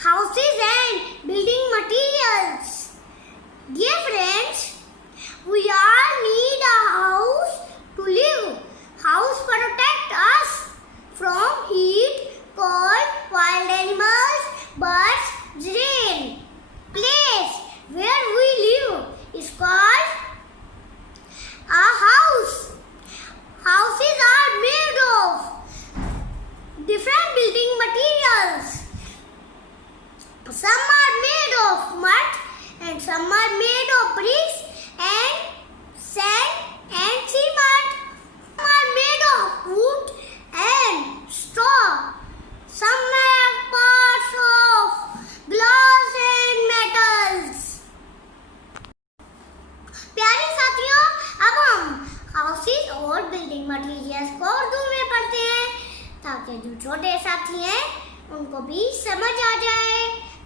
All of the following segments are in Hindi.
houses and building materials. Dear friends, we all need a house to live. House protect us from heat, cold, wild animals, birds, rain. Place where we live is called a house. Houses are made of different building materials. Some are made of mud and some are made of bricks and sand and cement. Some are made of wood and straw. Some have parts of glass and metals. प्यारे साथियों, अब हम हाउसेस और बिल्डिंग मटेरियल्स को उर्दू में पढ़ते हैं ताकि जो छोटे साथी हैं उनको भी समझ आ जाए।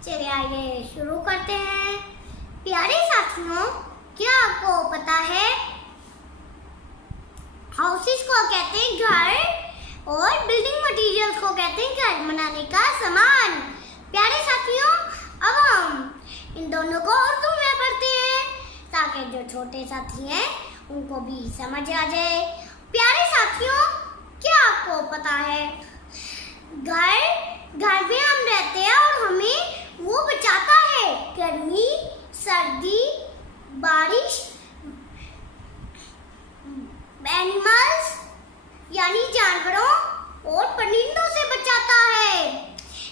चलिए आइए शुरू करते हैं। प्यारे साथियों, क्या आपको पता है हाउसेस को कहते हैं घर और बिल्डिंग मटेरियल्स को कहते हैं घर बनाने का सामान। प्यारे साथियों, अब हम इन दोनों को उर्दू में पढ़ते हैं ताकि जो छोटे साथी हैं उनको भी समझ आ जाए। प्यारे साथियों, क्या आपको पता है घर में हम रहते हैं और हमें वो बचाता है गर्मी, सर्दी, बारिश, एनिमल्स यानी जानवरों और परिंदों से बचाता है।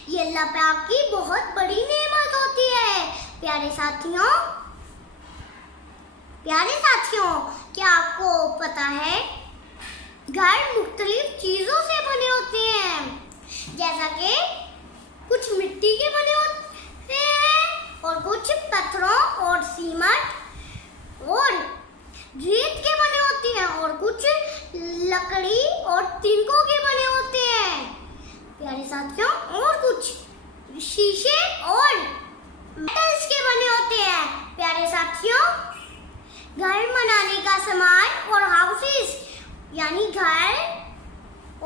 ये अल्लाह पाक की बहुत बड़ी नेमत होती है। प्यारे साथियों, क्या आपको पता है घर मुख्तलिफ चीजों से बने होते हैं, जैसा कि कुछ मिट्टी के बने होते हैं और कुछ पत्थरों और सीमेंट और रेत के बने होते हैं और कुछ लकड़ी और तिनकों के बने होते हैं। प्यारे साथियों, और कुछ शीशे और मेटल्स के बने होते हैं। प्यारे साथियों, घर बनाने का सामान और हाउसेस यानी घर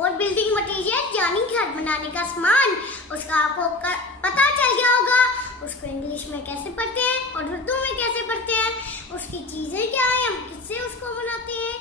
और बिल्डिंग मटेरियल यानी घर बनाने का सामान, उसका आपको पता चल गया होगा। उसको इंग्लिश में कैसे पढ़ते हैं और उर्दू में कैसे पढ़ते हैं, उसकी चीजें क्या है, हम किससे उसको बनाते हैं।